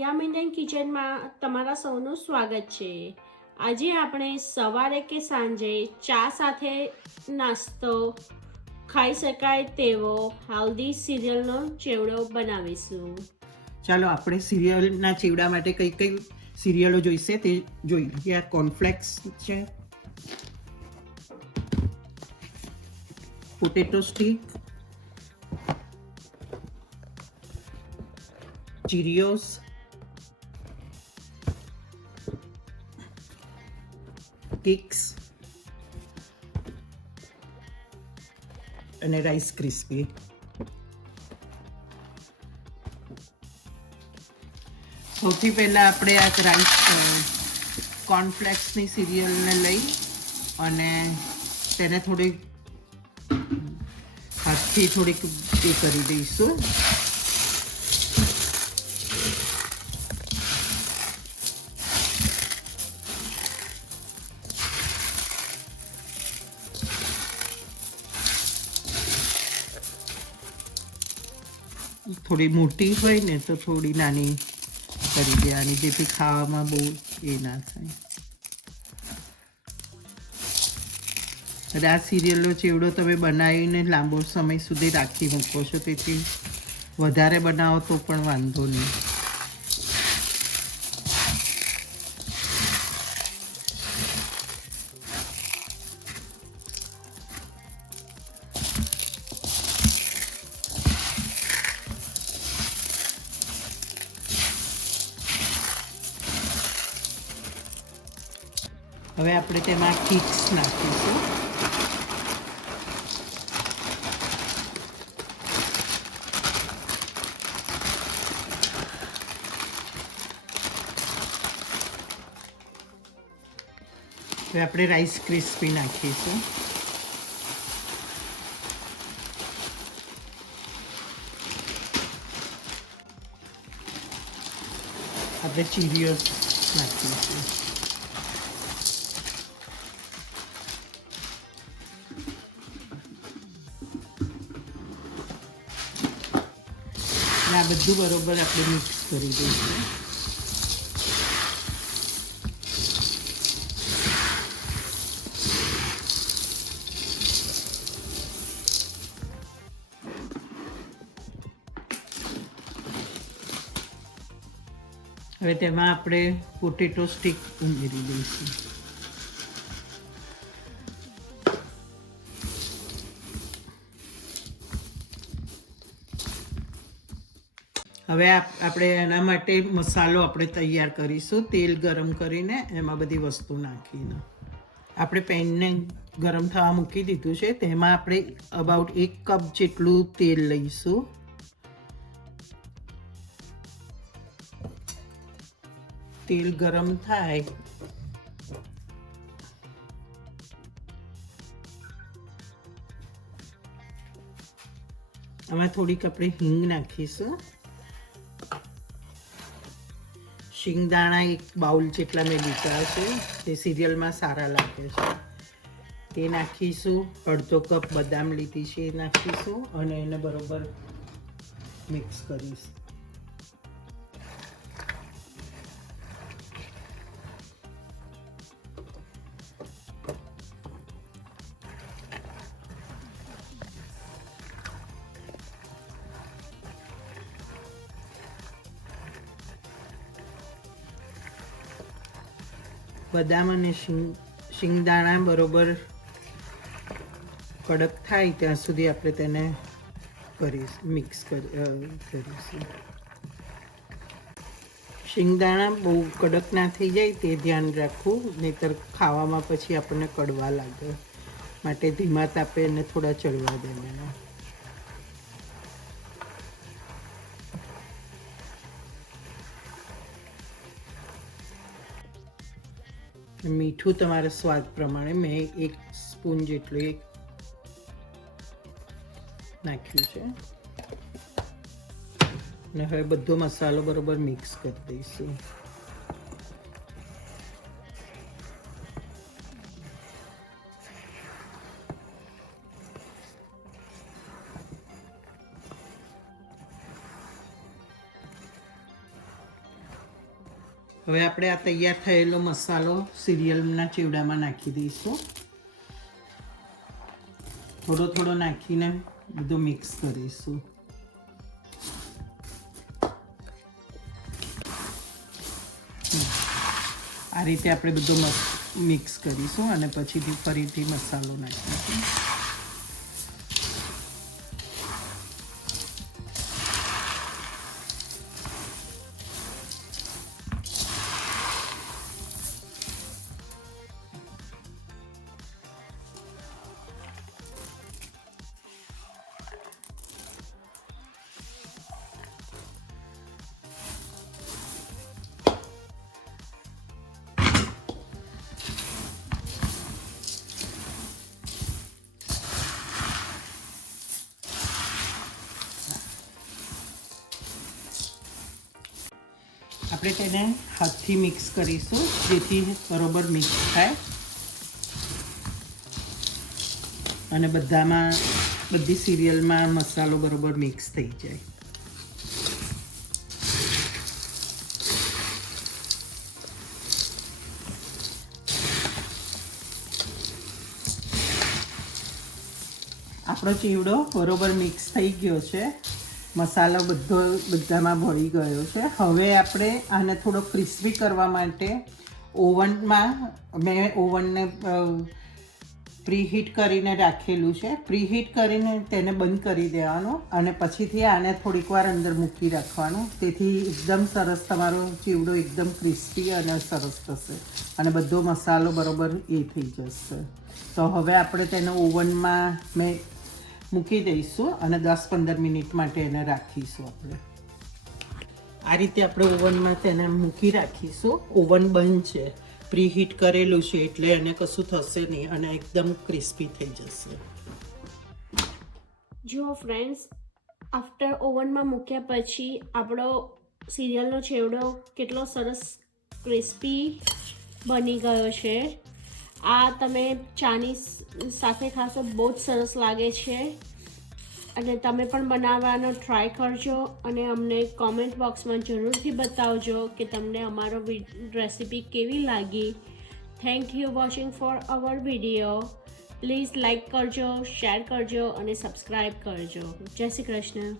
યામ ઇન્ડિયન કિચનમાં તમારા સૌનું સ્વાગત છે. આજે આપણે સવારે કે સાંજે ચા સાથે નાસ્તો ખાઈ શકાય તેવો હેલ્ધી સિરિયલનો ચેવડો બનાવીશું. ચાલો આપણે સિરિયલના ચેવડા માટે કઈ કઈ સિરિયલો જોઈશે તે જોઈએ. આ કોર્નફ્લેક્સ છે, પોટેટો સ્ટીક, ચીરિયોસ, કિક્સ અને રાઈસ ક્રિસ્પી. સૌથી પહેલાં આપણે આ રાઈસ કોર્નફ્લેક્સની સિરિયલને લઈ અને તેને થોડીક હાથથી થોડીક એ કરી દઈશું. થોડી મોટી હોય ને તો થોડી નાની કરી દેવાની, જેથી ખાવામાં બહુ એ ના થાય. અને આ સિરિયલનો ચેવડો તમે બનાવીને લાંબો સમય સુધી રાખી મૂકો છો, તેથી વધારે બનાવો તો પણ વાંધો નહીં. હવે આપણે તેમાં કિક્સ નાખીશું. હવે આપણે રાઈસ ક્રિસ્પી નાખીશું. આપણે ચીરિયોસ નાખીશું. આ બધું બરોબર આપણે મિક્સ કરી દઈશું. હવે તેમાં આપણે પોટેટો સ્ટીક ઉમેરી દઈશું. હવે આપણે એના માટે મસાલો આપણે તૈયાર કરીશું. તેલ ગરમ કરીને એમાં બધી વસ્તુ નાખીને આપણે પેનને ગરમ થવા મૂકી દીધું છે. તેમાં આપણે અબાઉટ 1 કપ જેટલું તેલ લઈશું. તેલ ગરમ થાય આમાં થોડીક આપણે હિંગ નાખીશું. શિંગદાણા 1 બાઉલ જેટલા મેં લીધા છે, તે સિરિયલમાં સારા લાગે છે. તે નાખીશું. અડધો કપ બદામ લીધી છે એ નાખીશું અને એને બરોબર મિક્સ કરીશું. બદામ અને શિંગદાણા બરોબર કડક થાય ત્યાં સુધી આપણે તેને મિક્સ કરીશું. શિંગદાણા બહુ કડક ના થઈ જાય તે ધ્યાન રાખવું, નહીંતર ખાવામાં પછી આપણને કડવા લાગે. માટે ધીમા તાપે એને થોડા ચડવા દેવાના. મીઠું તમારા સ્વાદ પ્રમાણે મેં 1 સ્પૂન જેટલું નાખ્યું છે. અને હવે બધો મસાલો બરોબર મિક્સ કરી દઈશું. હવે આપણે આ તૈયાર થયેલો મસાલો સિરિયલના ચીવડામાં નાખી દઈશું. થોડો થોડો નાખીને બધું મિક્સ કરીશું. આ રીતે આપણે બધું મિક્સ કરીશું અને પછીથી ફરીથી મસાલો નાખીશું. આપણે તેને હાથથી મિક્સ કરીશું જેથી બરોબર મિક્સ થાય અને બધી સિરિયલમાં મસાલો બરોબર મિક્સ થઈ જાય. આપણો ચીવડો બરોબર મિક્સ થઈ ગયો છે. મસાલો બધામાં ભળી ગયો છે. હવે આપણે આને થોડો ક્રિસ્પી કરવા માટે મેં ઓવનને પ્રીહીટ કરીને રાખેલું છે. પ્રીહીટ કરીને તેને બંધ કરી દેવાનું અને પછીથી આને થોડીક વાર અંદર મૂકી રાખવાનું. તેથી એકદમ સરસ તમારો ચીવડો એકદમ ક્રિસ્પી અને સરસ થશે અને બધો મસાલો બરોબર એ થઈ જશે. તો હવે આપણે તેને ઓવનમાં મૂકી દઈશું અને 10-15 મિનિટ માટે એને રાખીશું. આપણે આ રીતે આપણે ઓવનમાં તેને મૂકી રાખીશું. ઓવન બંધ છે, પ્રીહીટ કરેલું છે એટલે એને કશું થશે નહીં અને એકદમ ક્રિસ્પી થઈ જશે. જો ફ્રેન્ડ્સ, આફ્ટર ઓવનમાં મૂક્યા પછી આપણો સિરિયલનો ચેવડો કેટલો સરસ ક્રિસ્પી બની ગયો છે. આ તમે ચાની સાથે ખાશો, બહુ જ સરસ લાગે છે અને તમે પણ બનાવવાનો ટ્રાય કરજો અને અમને કોમેન્ટ બોક્સમાં જરૂરથી બતાવજો કે તમને અમારો રેસીપી કેવી લાગી. Thank you watching four hour video. Please like કરજો, શેર કરજો અને સબસ્ક્રાઈબ કરજો. જય શ્રી કૃષ્ણ.